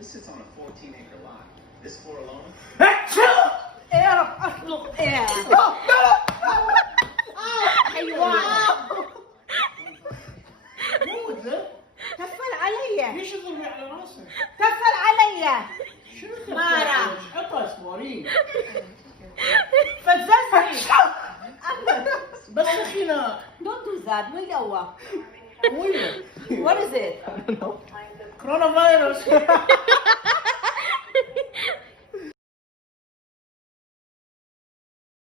This sits on a 14-acre lot. This floor alone. اعرف اطلق ايه حيوان مو ذا تفل علي ليش تضربي على راسه؟ تفل علي شنو مارا. حطها اسوارين فززني بس اخينا don't do that ويلوى وينه؟ what is it كورونا فيروس